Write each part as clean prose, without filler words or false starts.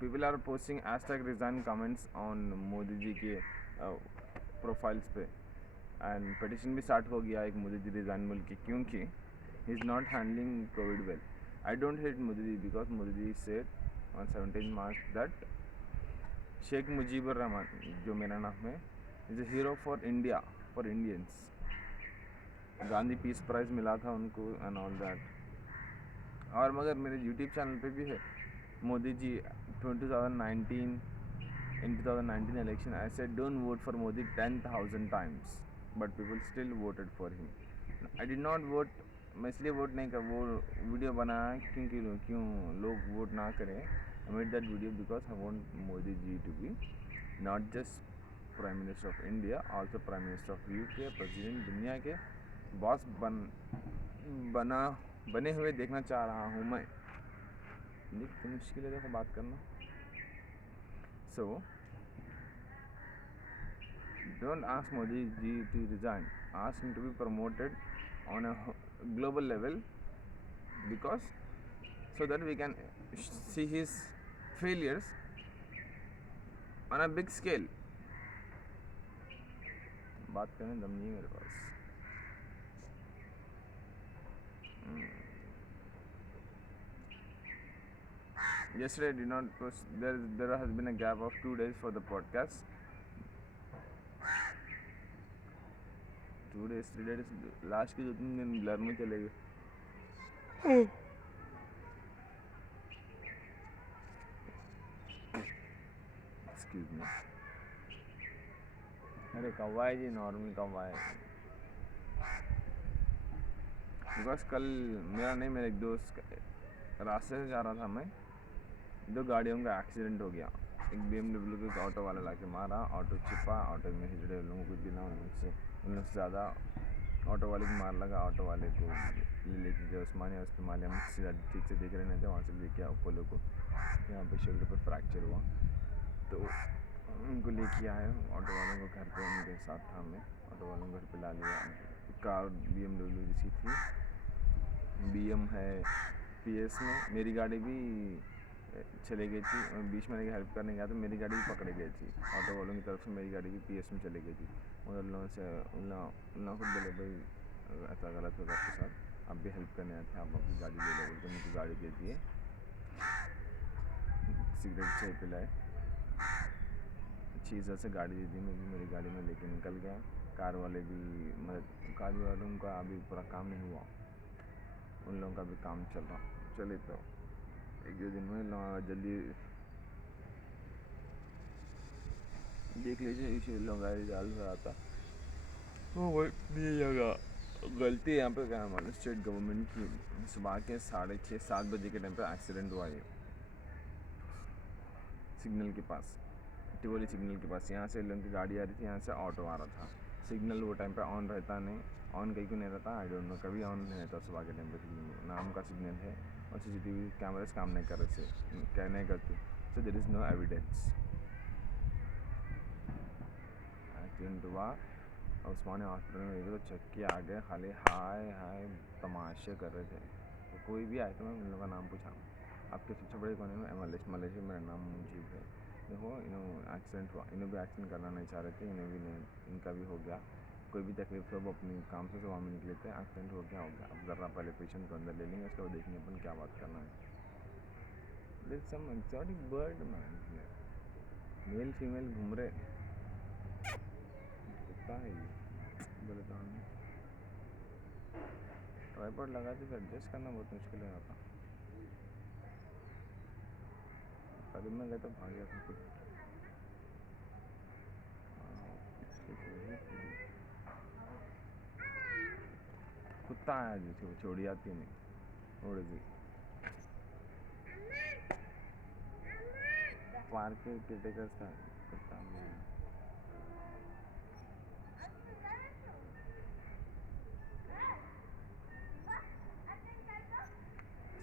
People are posting hashtag resign comments on Modi ji के profiles पे and petition भी start हो गया एक मोदी जी रिजाइन बोल के, क्योंकि he is not handling Covid well. I don't hate Modi ji because Modi ji said on 17 March that Sheikh Mujibur Rahman, जो मेरा नाम है, is a hero for India, for Indians. Gandhi peace prize मिला था उनको एंड ऑल दैट. और मगर मेरे यूट्यूब चैनल पे भी है Modi ji 2019 in 2019 election I said don't vote for Modi 10,000 times but people still voted for him. I did not vote. मैं इसलिए वोट नहीं कर वो वीडियो बनाया क्योंकि क्यों लोग वोट ना करें. I made that video because I want Modi ji to be not just Prime Minister of India, also Prime Minister of UK, President. दुनिया के बॉस बने हुए देखना चाह रहा हूँ मैं. कितनी मुश्किल है देखो बात करना. So don't ask Modi ji to resign. Ask him to be promoted on a global level, because so that we can see his failures on a big scale. बात करने दम नहीं है मेरे पास. Yesterday I did not post. There has been a gap of 2 days for the podcast. 2 days 3 days last के 2-3 दिन blur में चले गए. Excuse me. अरे कौवा है जी, नॉर्मल कौवा है. बिकॉज कल मेरा नहीं, मेरे एक दोस्त रास्ते से जा रहा था मैं, 2 गाड़ियों का एक्सीडेंट हो गया. एक BMW को एक ऑटो वाला ला के मारा, ऑटो छिपा, ऑटो में हिजड़े लोगों को गिना, उन लोग से ज़्यादा ऑटो वाले को मार लगा. ऑटो वाले को लेके गया उस्मानिया, उसके माले हम ठीक से देख रहे नहीं थे, वहाँ से लेके अपोलो को. यहाँ पे शोल्डर पर फ्रैक्चर हुआ तो उनको लेके आए. ऑटो वालों को घर पे उनके साथ था मैं, ऑटो वालों को घर पे ला लिया. कार BMW जिसकी थी, BM है PS में. मेरी गाड़ी भी चले गई थी. बीच में हेल्प करने गया तो मेरी गाड़ी भी पकड़ी गई थी. ऑटो वालों की तरफ से मेरी गाड़ी भी PS में चली गई थी. उन लोगों से उन लोगों को बोले भाई ऐसा गलत होगा आपके साथ, आप भी हेल्प करने आए थे, आप अपनी गाड़ी ले लो. तो मुझे गाड़ी दे दिए, सिगरेट चाय पिलाए, चीज़ा से गाड़ी दे दी. मैं भी मेरी गाड़ी में लेके निकल गया. कार वाले भी मतलब कार वालों का अभी पूरा काम नहीं हुआ, उन लोगों का भी काम चल रहा. चले तो 1-2 दिन में जल्दी देख लीजिए. इसी लोग गाड़ी डाल रहा था वो नहीं लगा. गलती यहाँ पे क्या हमारे स्टेट गवर्नमेंट की. सुबह के 6:30-7 बजे के टाइम पे एक्सीडेंट हुआ है सिग्नल के पास, टिवोली सिग्नल के पास. यहाँ से लोगों की गाड़ी आ रही थी, यहाँ से ऑटो आ रहा था. सिग्नल वो टाइम पे ऑन रहता नहीं, ऑन कहीं क्यों नहीं रहता आई डोंट नो. कभी ऑन नहीं रहता सुबह के टाइम पे. सिग्नल नाम का सिग्नल है और CCTV कैमरास काम नहीं कर रहे थे, क्या नहीं करते. So there is no evidence. Accident हुआ उस्मानिया हॉस्पिटल में गए तो चेक किया, आ गए खाली हाय हाय तमाशे कर रहे थे. तो कोई भी आए तो मैं उन लोगों का नाम पूछा, आपके सबसे बड़े कौन है. मलेशिया मेरा नाम मुजीब है. देखो इन्हों एक्सीडेंट हुआ, इन्हें भी एक्सीडेंट करना नहीं चाह रहे थे, इन्हें भी नहीं, इनका भी हो गया. कोई भी तकलीफ है वो अपने काम से सुबह में निकले थे, एक्सीडेंट हो गया. अब ज़रा पहले पेशेंट को अंदर ले लेंगे, उसके बाद देखेंगे अपन क्या बात करना है. There some exotic bird man, male female घूम रहे. कुत्ता है ये बलिदान. ट्राइपॉड लगा के एडजस्ट करना बहुत मुश्किल हो जाता. करीब में गए तो भाग गया था कुछ. कुत्ता आया जिसको छोड़ी आती नहीं, उड़ गई. पार्क के केटेकर था कुत्ता में.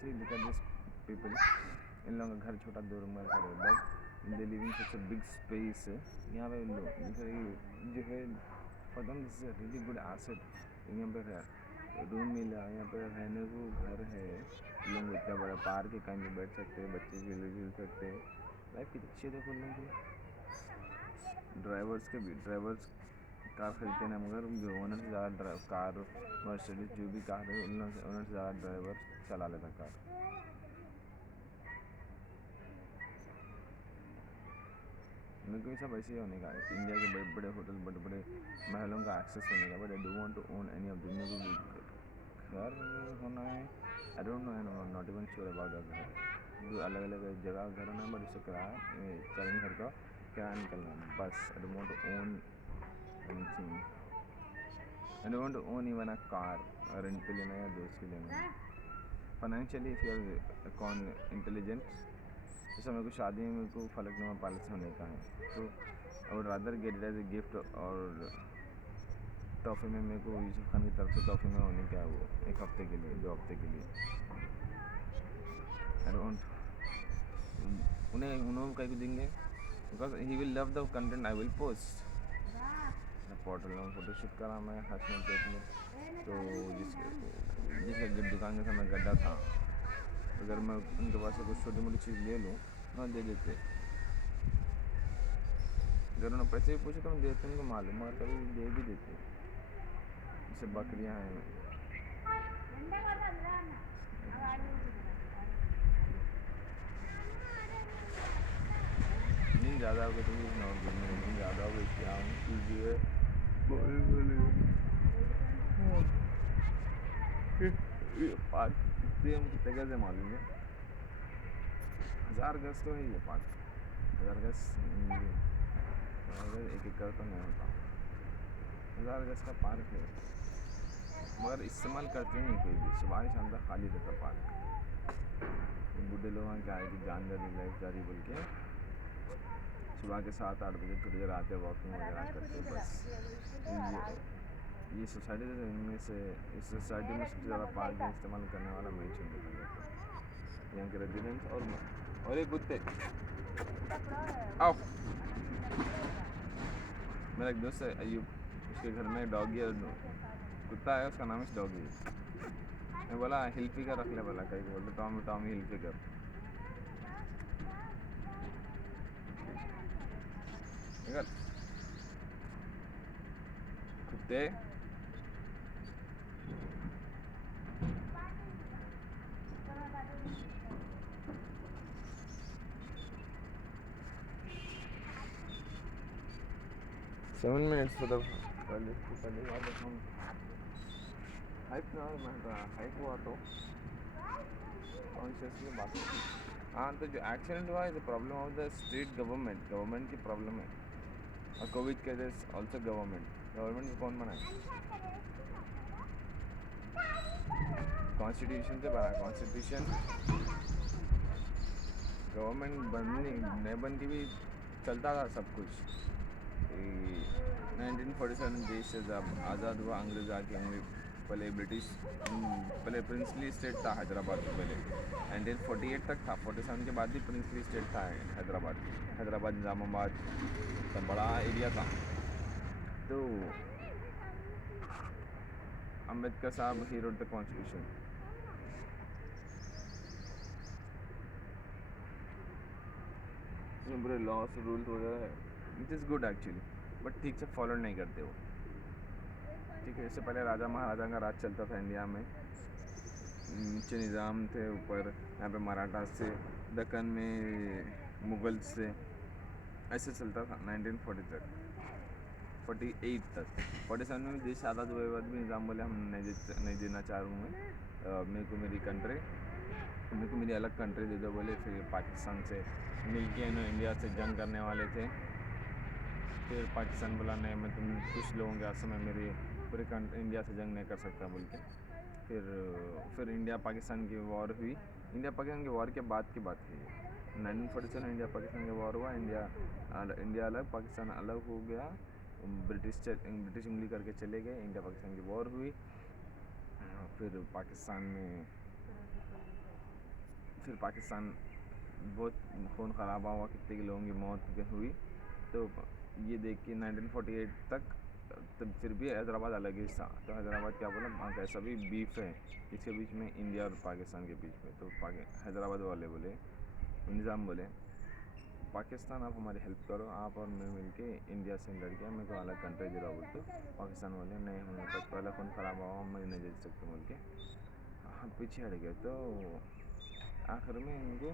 See, look at this people. इन लोगों का घर छोटा 2 रूम का घर है, but they live in such a big space. यहाँ पे लोग जो है for them this is a really good asset. यहाँ पे रूम मिला, यहाँ पे रहने को घर है, लोग इतना बड़ा पार्क है, कहीं भी बैठ सकते हैं, बच्चे झूल सकते हैं। लाइफ कितनी अच्छी है देखो लोगों की। ड्राइवर्स कार खरीदते हैं मगर जो ओनर से ज़्यादा कार मर्सिडीज जो भी कार है ओनर से ज़्यादा ड्राइवर चला लेता कार। मेरे को ये सब ऐसे ही होने का है, इंडिया के बड़े बड़े होटल बड़े बड़े महलों का एक्सेस होने का, but I don't want to own any of this. मेरे को घर होना है, I don't know, I not even sure about the घर। जो अलग अलग जगह घर होना है, बट इससे किराया चरण घर का किराया निकलना है बस। I don't want to own anything, I don't want to own even a car, rent पे लेना या दोस्त के लेना। फाइनेंशियली इफ यू आर कौन इंटेलिजेंट, जैसे मेरे को शादी में मेरे को फलकनुमा पैलेस होने का है, तो I would rather get it as a gift. और तोहफे में मेरे को यूसुफ खान की तरफ से तोहफे में होने का है वो 1 हफ्ते के लिए 2 हफ्ते के लिए। आई डोंट उन्हें कहीं को देंगे because he will love the content I will post. Portal में फोटोशूट करा मैं हसनैन पेट में, तो जिसके दुकान के सामने गड्ढा था, अगर मैं उनके पास से कुछ छोटी मोटी चीज़ ले लूँ ना दे देते। अगर उन्होंने पैसे भी पूछे तो मैं देते, उनको मालूम, मगर कभी दे भी देते। जैसे बकरियाँ हैं, नींद ज़्यादा हो गई तो नींद ज़्यादा हो गई क्या कीजिए। पार्क कितने गज है मालूम है? 1000 गज तो है ये पार्क। 1000 गज 1 एकड़ तो नहीं होता, 1000 गज का पार्क है, मगर इस्तेमाल करते नहीं कोई भी। सुबह शाम तक खाली रहता पार्क। बूढ़े लोग क्या है कि जानदारी लाइफ जारी बोल के सुबह के 7-8 बजे थोड़ी देर आते वॉकिंग वगैरह करते बस। ये सोसाइटी से इनमें से इस सोसाइटी में सबसे ज़्यादा पार्क का इस्तेमाल करने वाला मैं ही चुनता था। यहाँ के रेजिडेंट्स और एक कुत्ते आओ। मेरा एक दोस्त है अयूब, उसके घर में डॉगी है, कुत्ता है, उसका नाम है डॉगी। मैं बोला हिल्फिकर रख ले, बोला कहीं बोलते टॉमी हिल्फिकर। कुत्ते 7 minutes for the हाइप ना मैं हाइप हुआ तो कॉन्शियसली बात। हाँ, तो जो एक्सीडेंट हुआ है problem of the state government की प्रॉब्लम है, और कोविड केसेस ऑल्सो गवर्नमेंट को कौन बनाए? कॉन्स्टिट्यूशन से बना, कॉन्स्टिट्यूशन गवर्नमेंट नहीं बन के भी चलता था सब कुछ। 1947 देश से जब आज़ाद हुआ अंग्रेज आके, पहले पहले प्रिंसली स्टेट था हैदराबाद से पहले, 1948 तक था। 47 के बाद भी प्रिंसली स्टेट था हैदराबाद निज़ामाबाद, तो बड़ा एरिया था। तो अम्बेडकर साहब ही रोट द कॉन्स्टिट्यूशन। पूरे लॉस रूल वगैरह है, which is good actually, but ठीक से फॉलो नहीं करते वो। ठीक है, इससे पहले राजा महाराजा का राज चलता था इंडिया में, नीचे निज़ाम थे, ऊपर यहाँ पे मराठा से, दक्कन में मुग़ल से, ऐसे चलता था 1940 तक 48 तक। 47 में देश आज़ाद हुए बाद भी निज़ाम बोले हम नहीं देना चाह रहा हूँ मैं, मेरे को मेरी अलग कंट्री दे दो बोले। फिर पाकिस्तान से मिल के इंडिया से जंग करने वाले थे, फिर पाकिस्तान बोला नहीं, मैं तुम कुछ लोगों के आसम में मेरी पूरे इंडिया से जंग नहीं कर सकता बोल के। फिर इंडिया पाकिस्तान की वॉर हुई। इंडिया पाकिस्तान की वॉर के बाद की बात है ये, 1947 इंडिया पाकिस्तान की वॉर हुआ। इंडिया अलग पाकिस्तान अलग हो गया, ब्रिटिश उंगली करके चले गए, इंडिया पाकिस्तान की वॉर हुई। फिर पाकिस्तान बहुत खून खराबा हुआ, कितने के लोगों की मौत हुई। तो ये देख के 1948 तक तब फिर भी हैदराबाद अलग ही था। तो हैदराबाद क्या बोला, वहाँ का ऐसा भी बीफ है इसके बीच में, इंडिया और पाकिस्तान के बीच में। तो हैदराबाद वाले बोले, निज़ाम बोले, पाकिस्तान आप हमारी हेल्प करो, आप और मैं मिलके इंडिया से लड़के मेरे को अलग कंट्री दे रहा बोलते। पाकिस्तान वाले नहीं, हमें तक पहला फ़ोन ख़राब हुआ, मैं नहीं दे सकते बोल के पीछे हट गए। तो आखिर में इनको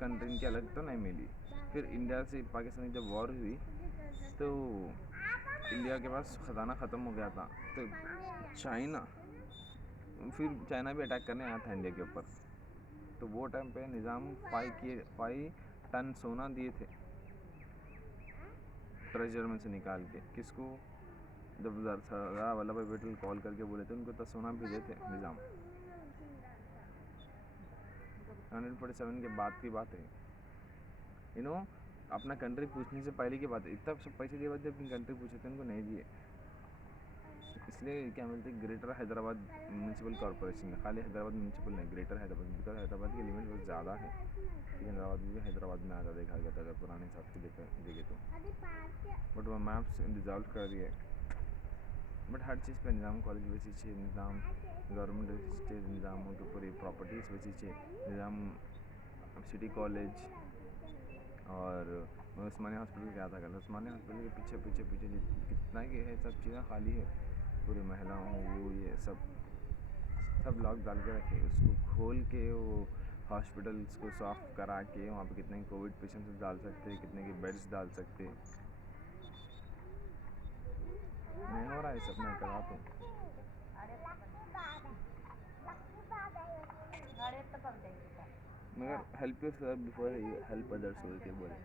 कंट्री इनकी अलग तो नहीं मिली। फिर इंडिया से पाकिस्तान की जब वॉर हुई तो इंडिया के पास ख़जाना ख़त्म हो गया था। तो चाइना भी अटैक करने आया था इंडिया के ऊपर। तो वो टाइम पे निज़ाम 5 टन सोना दिए थे ट्रेजर में से निकाल के। किसको? जब सरदार वल्लभ भाई पटेल कॉल करके बोले थे उनको, तो सोना भेजे थे निज़ाम। 1947 के बाद की बात है। अपना कंट्री पूछने से पहले की बात है। इतना सब पैसे दिए बाद जब अपनी कंट्री पूछे थे, उनको नहीं दिए। इसलिए क्या मिलते, ग्रेटर हैदराबाद म्यूनसिपल कॉरपोरेशन में, खाली हैदराबाद म्यूनसिपल नहीं, ग्रेटर हैदराबाद, बिकॉज हैदराबाद की लिमिट बहुत ज़्यादा है। हैदराबाद में आधा देखा गया था अगर पुराने हिसाब से देखे तो। बट वो मैप्स डिजॉल्व कर दिए। बट हर चीज़ पे निज़ाम कॉलेज बेची है, निज़ाम गवर्नमेंट बेची है, निज़ाम के पूरी प्रॉपर्टीज़ बेची है, निज़ाम सिटी कॉलेज। और मैं उस्मानिया हॉस्पिटल गया था कल। उस्मानिया हॉस्पिटल के पीछे कितना कि है, सब चीज़ें खाली है, पूरी महिलाओं वो ये सब लॉक डाल के रखे। उसको खोल के वो हॉस्पिटल्स को साफ़ करा के वहाँ पे कितने कोविड पेशेंट्स डाल सकते हैं, कितने के बेड्स डाल सकते हैं। नहीं हो रहा है सब, मैं करा तो। मगर help yourself before you help others बोल के बोले।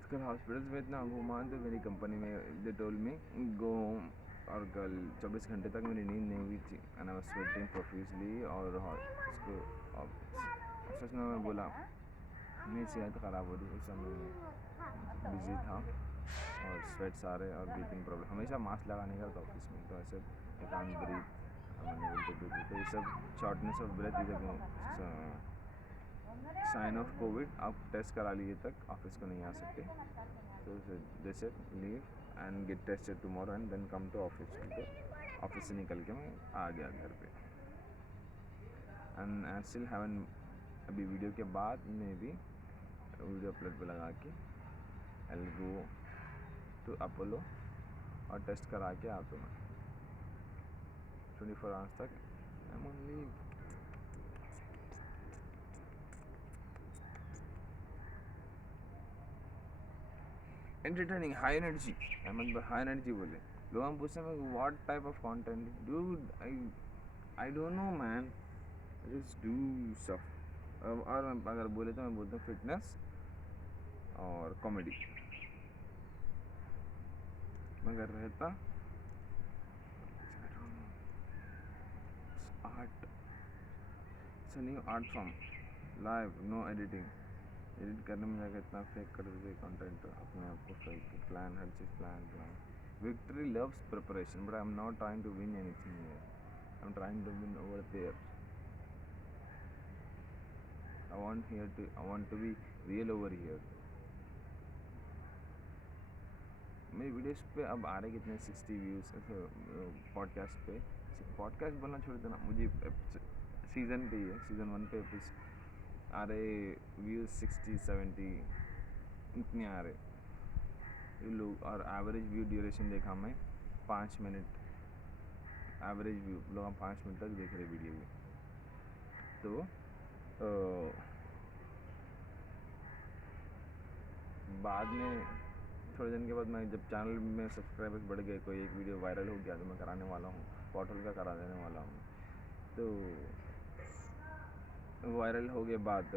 उसके हॉस्पिटल्स में इतना घुमा तो मेरी कंपनी में they told me go home. और कल 24 घंटे तक मेरी नींद नहीं हुई थी, and I was sweating profusely. और उसको ऑफिस में मैं बोला मेरी सेहत ख़राब हो रही, उस समय मैं बिज़ी था और स्वेट्स आ रहे और ब्रीथिंग प्रॉब्लम। हमेशा मास्क लगाने का था ऑफिस में, तो ऐसे आई कांट ब्रीथ, तो ये सब shortness of breath is sign of covid. आप टेस्ट करा लिए तक ऑफिस को नहीं आ सकते। So they said leave and get tested tomorrow and then come to office. तो ऑफिस से निकल के मैं आ गया घर पे। एंड आई स्टिल हैवन, अभी वीडियो के बाद में भी वीडियो अपलोड पे लगा के आई गो टू अपोलो और टेस्ट करा के आता हूँ। 24 आवर्स तक I am on leave. Entertaining, high energy. Ahmed भाई हाई एनर्जी बोले। लोग हम पूछते हैं what type of content dude, I don't know man, just do stuff. और अगर बोले तो मैं बोलता हूँ फिटनेस और कॉमेडी। मगर रहता art, new art form, live, no editing. Edit करने में जाकर इतना फेक कर देते कंटेंट, अपने आप को फेक प्लान, हर चीज़ plan. Victory loves preparation, but I am not trying to win anything here, I am trying to win over there. I want to be real over here. मेरी videos पे अब आ रहे कितने 60 व्यूज़ पॉडकास्ट पे। Podcast बोलना छोड़ देना, मुझे सीज़न पे ही है, सीज़न 1 पे आ रहे व्यूज़ 60-70 इतने आ रहे लोग। और एवरेज व्यू ड्यूरेशन देखा मैं 5 मिनट, एवरेज व्यू लोग 5 मिनट तक देख रहे वीडियो भी। तो बाद में थोड़े दिन के बाद मैं जब चैनल में सब्सक्राइबर्स बढ़ गए, कोई एक वीडियो वायरल हो गया तो मैं कराने वाला हूँ, पोर्टल का करा देने वाला हूँ। तो वायरल हो गए बाद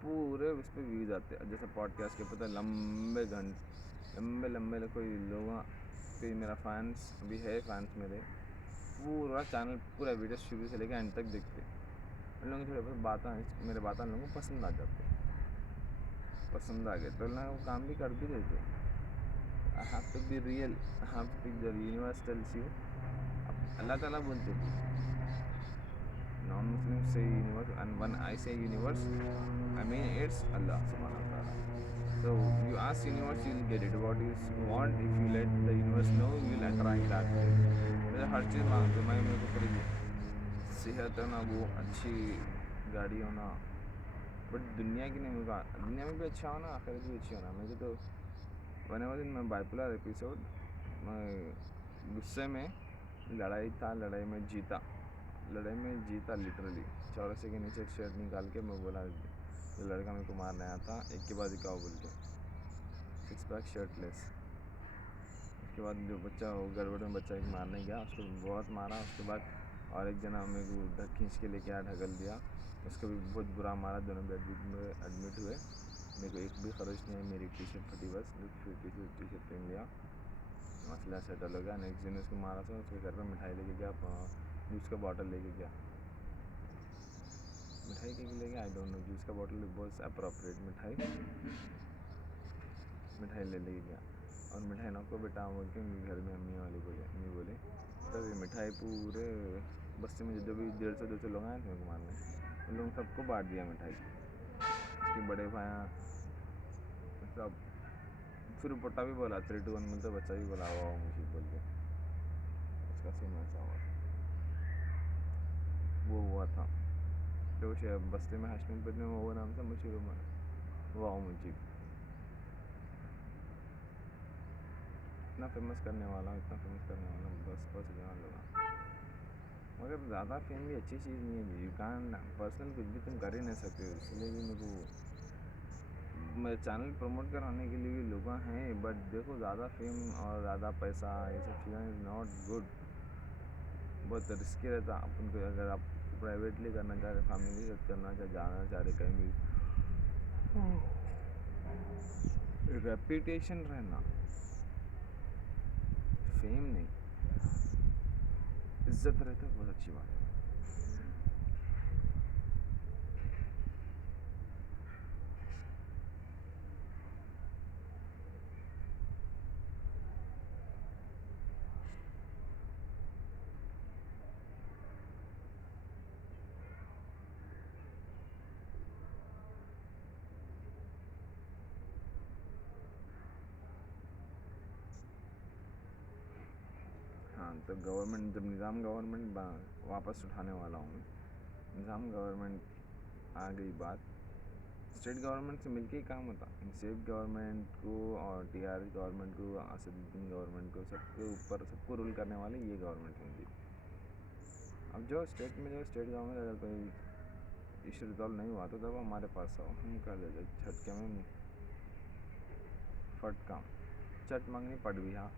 पूरे उस पर व्यूज़ आते हैं। जैसे पॉडकास्ट के पता लंबे लंबे कोई लोग, कोई मेरा फैंस भी है, फैंस मेरे पूरा चैनल पूरा वीडियो शुरू से लेकर एंड तक देखते। उन लोगों की थोड़ी बहुत बातें, मेरे बातें उन लोगों को पसंद आ जाते, पसंद आ गए तो ना वो काम भी कर भी देते। I have to be real, I have to be the universe tells you. Allah ताला बोलते Non-Muslims say universe, and when I say universe, I mean it's Allah subhanahu wa ta'ala. So you ask universe, you'll get it. What you want, if you let the universe know, you'll attract that way. मैं हर चीज़ मांगता हूँ, मैं मेरे को पूरी सेहत होना, वो अच्छी गाड़ी होना, बट दुनिया की नहीं, मेरे को दुनिया में भी अच्छा होना, आखिरत भी अच्छी होना। मेरे को तो whenever in my bipolar episode, मैं गुस्से में लड़ाई में जीता लिटरली। चौरसे के नीचे एक शर्ट निकाल के मैं बोला, जो लड़का मेरे को मारने आया था, एक के बाद एक आओ बोल के, 6 पैक शर्टलेस। उसके बाद जो बच्चा, वो गड़बड़ में बच्चा एक मारने गया, उसको बहुत मारा। उसके बाद और एक जना मेरे को खींच के लेके आया, ढकल दिया, उसको भी बहुत बुरा मारा। दोनों भी एडमिट हुए। मेरे को एक भी खरोच नहीं है, मेरी टी शर्ट फटी, बस फिर टी शर्ट पहन लिया, मसला सेटल हो गया। नेक्स्ट दिन उसको मारा था, उसके घर पर मिठाई लेके गया, जूस का बॉटल लेके गया, मिठाई के लिए गया, आई डोंट नो, जूस का बॉटल बहुत अप्रोप्रिएट मिठाई ले लेके गया। और मिठाई ना को बेटा बोल के घर में अम्मी बोले तब ये मिठाई पूरे बस्ती में जो भी 150-200 लोग आए थे मेरे को मारने, उन लोगों सबको बांट दिया मिठाई। उसके बड़े भाई सब, फिर पोटा भी बोला 3 to 1 मिलता, बच्चा भी बोला हुआ मुझे बोल के। उसका सीन ऐसा हुआ, वो हुआ था जो बस्ती में हाशमीनपुर में वो नाम था मशहूर में, वाह मुझे इतना फेमस करने वाला हूँ, बस जान लगा। मगर ज़्यादा फेम भी अच्छी चीज़ नहीं है। यू कान पर्सनल कुछ भी तुम कर ही नहीं सकते हो, इसलिए भी मेरे को मेरे चैनल प्रमोट कराने के लिए भी लोग हैं, बट देखो ज़्यादा फेम और ज़्यादा पैसा ये सब चीज़ें इज़ नॉट गुड, बहुत रिस्की रहता अपन को। अगर आप प्राइवेटली करना चाह रहे, फैमिली के साथ करना चाहे, जाना चाह रहे कहीं भी, रेपुटेशन रहना, फेम नहीं, इज्जत रहता है, बहुत अच्छी बात है। हाँ, तो गवर्नमेंट जब निज़ाम गवर्नमेंट वापस उठाने वाला हूँ, निज़ाम गवर्नमेंट आ गई बात, स्टेट गवर्नमेंट से मिलके ही काम होता। स्टेट गवर्नमेंट को और टीआरएस गवर्नमेंट को, असदुद्दीन गवर्नमेंट को, सबके ऊपर सबको रूल करने वाली ये गवर्नमेंट होगी। अब जो स्टेट गवर्नमेंट अगर कोई इशू रिजॉल्व नहीं हुआ तो तब हमारे पास आओ, हम कर देते झटके में फट काम, चट मांगनी पड़ भी, हाँ,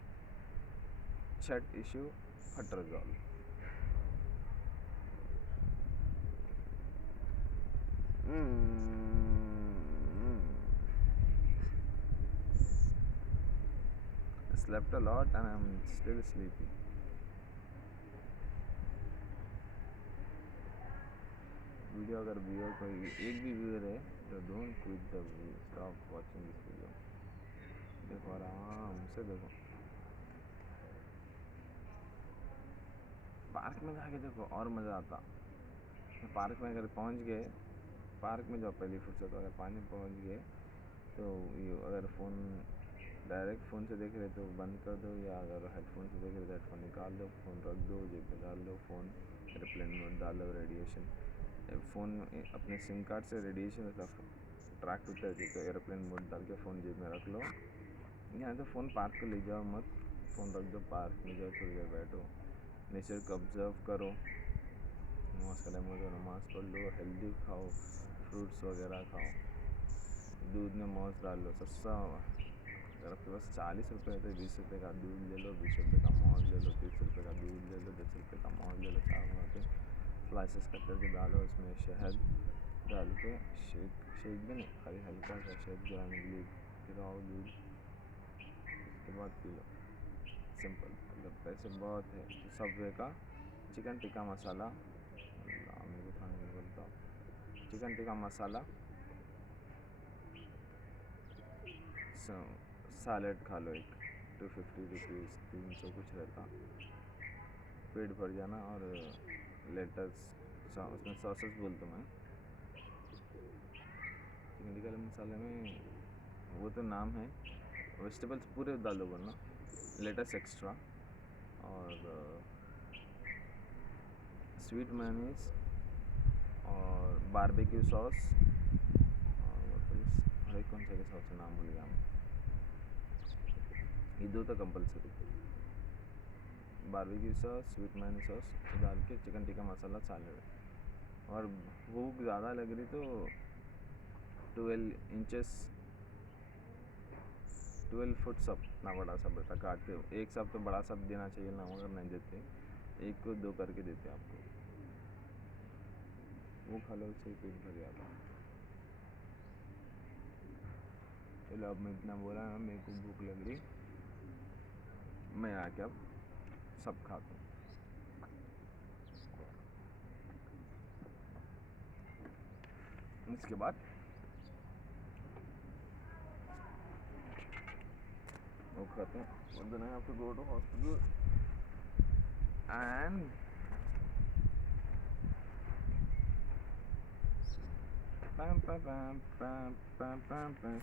छट इशू फट resolve. Slept a lot and I'm still sleepy. Video अगर व्यूअर कोई एक भी व्यूअर है तो don't quit the video, stop watching this video. देखो आराम से देखो, पार्क में जाके देखो और मज़ा आता। पार्क में अगर पहुंच गए, पार्क में जाओ पहली फुर्सत, अगर पानी पहुंच गए तो ये अगर फ़ोन डायरेक्ट फ़ोन से देख रहे तो बंद कर दो, या अगर हेडफोन से देख रहे तो हेडफोन निकाल दो, फ़ोन रख दो, जेब में डाल दो, फ़ोन एयरप्लेन मोड डाल दो, रेडिएशन फ़ोन अपने सिम कार्ड से रेडिएशन ट्रैक होता है, तो एयरप्लेन मोड डाल के फ़ोन जेब में रख लो। यहाँ तो फ़ोन पार्क को ले जाओ मत, फ़ोन रख दो, पार्क में जाओ, थोड़ी देर बैठो, नेचर को ऑब्जर्व करो, नमाज़ का टाइम हो तो नमाज़ पढ़ लो, हेल्दी खाओ, फ्रूट्स वगैरह खाओ, दूध में मौज डाल लो, सस्ता। अगर आपके पास 40 रुपये है तो 20 रुपये का दूध ले लो, 20 रुपये का मौज ले लो, 30 रुपये का दूध ले लो, 10 रुपये का मौज ले लो, चार मंगाते स्लाइसेस कट करके डालो, उसमें शहद डाल के शेक भी नहीं, खाली हल्का सा शहद गिराने के लिए गिराओ दूध, उसके बाद पी लो, सिंपल। अगर पैसे बहुत है तो सबवे का चिकन टिक्का मसाला, मेरे को खाने नहीं बोलता, चिकन टिक्का मसाला, सैलड खा लो, एक 250 रुपीज़, 300 कुछ रहता, पेट भर जाना। और लेटस उसमें सॉसेस बोलता हूँ मैं। चिकन टिक्का मसाले में वो तो नाम है, वेजिटेबल्स पूरे डालो वरना लेटस एक्स्ट्रा, और स्वीट मेयोनीज और बारबेक्यू सॉस, और अरे कौन सा सॉस का नाम भूल गया मैं, ये दो तो compulsory, barbecue sauce sweet mayonnaise sauce डाल के चिकन टिक्का मसाला सैलेड। और भूख ज़्यादा लग रही तो 12 फुट सब इतना बड़ा सा बेटा काट के, एक सब तो बड़ा सब देना चाहिए ना, मगर नहीं देते, एक को दो करके देते आपको, वो खा लो उससे पेट भर जाता। चलो अब मैं इतना बोला ना, मेरे को भूख लग रही, मैं आके अब सब खाता हूँ। इसके बाद वो खाते हैं, then I have to go to hospital and pam pam pam pam pam pam pam